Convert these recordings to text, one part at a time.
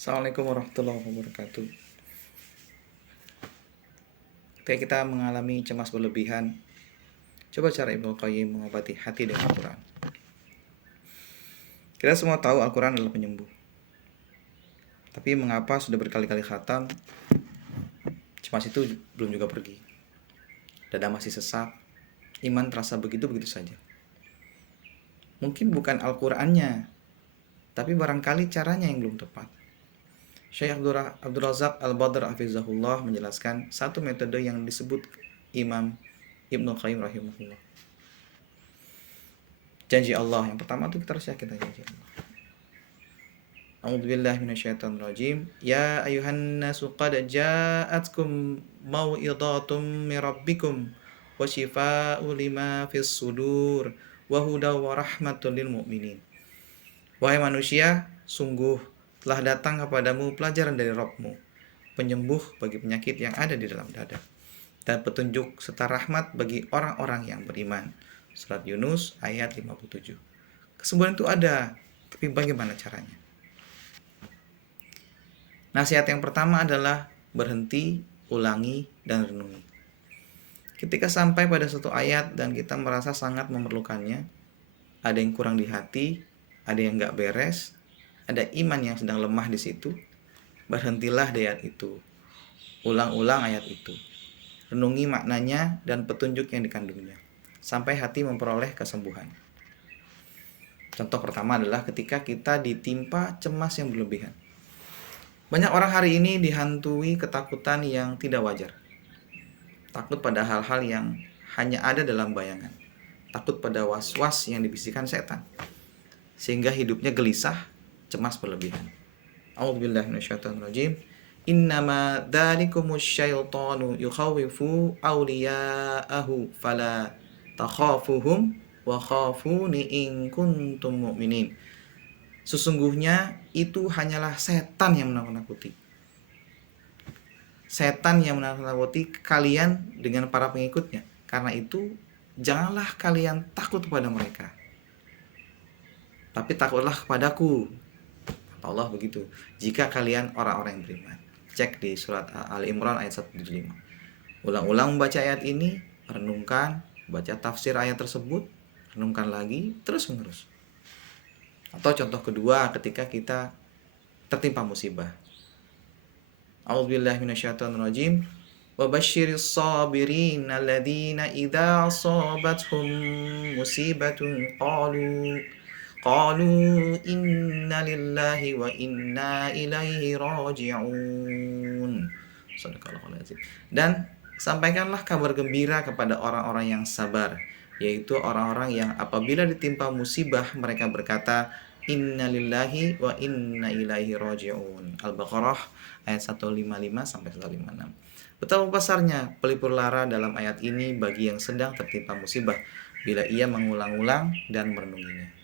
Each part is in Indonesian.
Assalamualaikum warahmatullahi wabarakatuh. Ketika kita mengalami cemas berlebihan, coba cara Ibnu Qayyim mengobati hati dengan Al-Quran. Kita semua tahu Al-Quran adalah penyembuh. Tapi mengapa sudah berkali-kali khatam, cemas itu belum juga pergi? Dada masih sesak, iman terasa begitu-begitu saja. Mungkin bukan Al-Qurannya, tapi barangkali caranya yang belum tepat. Syekh Abdul Razak Al-Badr Hafizahullah menjelaskan satu metode yang disebut Imam Ibnu Qayyim rahimahullah. Janji Allah. Yang pertama itu kita harus yakin janji Allah. A'udzubillahi minasyaitonirrajim. Ya ayuhan nasu qad ja'atkum mau'idhatum mir rabbikum wa shifaa'u lima fis sudur wa hudaw wa rahmatul lil mu'minin. Wahai manusia, sungguh telah datang kepadamu pelajaran dari Rabb-mu, penyembuh bagi penyakit yang ada di dalam dada, dan petunjuk serta rahmat bagi orang-orang yang beriman. Surat Yunus ayat 57. Kesembuhan itu ada, tapi bagaimana caranya? Nasihat yang pertama adalah berhenti, ulangi, dan renungi. Ketika sampai pada suatu ayat dan kita merasa sangat memerlukannya, ada yang kurang di hati, ada yang gak beres, ada iman yang sedang lemah di situ, berhentilah di ayat itu. Ulang-ulang ayat itu. Renungi maknanya dan petunjuk yang dikandungnya, sampai hati memperoleh kesembuhan. Contoh pertama adalah ketika kita ditimpa cemas yang berlebihan. Banyak orang hari ini dihantui ketakutan yang tidak wajar. Takut pada hal-hal yang hanya ada dalam bayangan. Takut pada was-was yang dibisikkan setan, sehingga hidupnya gelisah, cemas berlebihan. A'udzubillahi minasyaitonirrajim. Innama dzalikumus syaitanu yukhawifu awliya'ahu fala takhafuhum wa khafuni in kuntum mu'minin. Sesungguhnya itu hanyalah setan yang menakut-nakuti. Setan yang menakut-nakuti kalian dengan para pengikutnya. Karena itu janganlah kalian takut kepada mereka, tapi takutlah kepadaku. Allah begitu, jika kalian orang-orang yang beriman. Cek di surat Al-Imran ayat 175. Ulang-ulang membaca ayat ini, renungkan, baca tafsir ayat tersebut, renungkan lagi, terus menerus. Atau contoh kedua, ketika kita tertimpa musibah. A'udzubillahi minasyaitonirrajim. Wa basyiris sabirin alladzina idza asabathum musibatun qalu inna lillahi wa inna ilaihi raji'un. Sadaqallahul azim. Dan sampaikanlah kabar gembira kepada orang-orang yang sabar, yaitu orang-orang yang apabila ditimpa musibah mereka berkata inna lillahi wa inna ilaihi raji'un. Al-Baqarah ayat 155 sampai 156. Betapa besarnya pelipur lara dalam ayat ini bagi yang sedang tertimpa musibah bila ia mengulang-ulang dan merenunginya.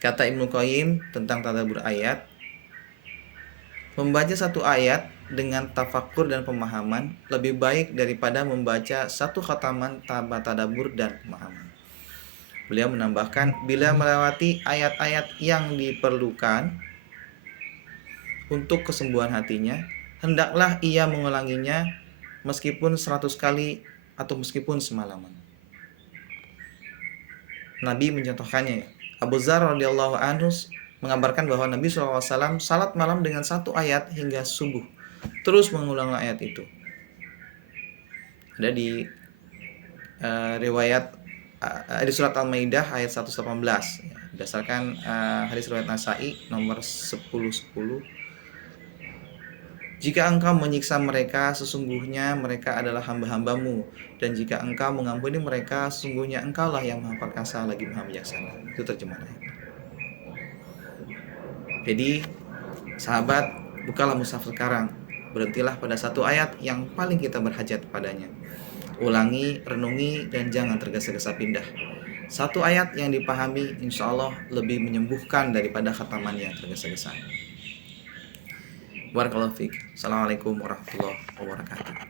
Kata Ibnu Qayyim tentang tadabbur ayat, membaca satu ayat dengan tafakur dan pemahaman lebih baik daripada membaca satu khataman tanpa tadabbur dan pemahaman. Beliau menambahkan, bila melewati ayat-ayat yang diperlukan untuk kesembuhan hatinya, hendaklah ia mengulanginya meskipun 100 kali atau meskipun semalaman. Nabi mencontohkannya. Abu Dzar radhiyallahu anhu mengabarkan bahwa Nabi SAW salat malam dengan satu ayat hingga subuh, terus mengulang ayat itu. Ada di riwayat di surat Al-Maidah ayat 118, berdasarkan hadis riwayat Nasai nomor 1010. Jika engkau menyiksa mereka, sesungguhnya mereka adalah hamba-hambamu. Dan jika engkau mengampuni mereka, sesungguhnya engkaulah yang maha perkasa lagi maha bijaksana. Itu terjemahan ayat. Jadi, sahabat, bukalah mushaf sekarang. Berhentilah pada satu ayat yang paling kita berhajat padanya. Ulangi, renungi, dan jangan tergesa-gesa pindah. Satu ayat yang dipahami insya Allah lebih menyembuhkan daripada khataman yang tergesa-gesa. Barakallahu fiik. Assalamualaikum warahmatullahi wabarakatuh.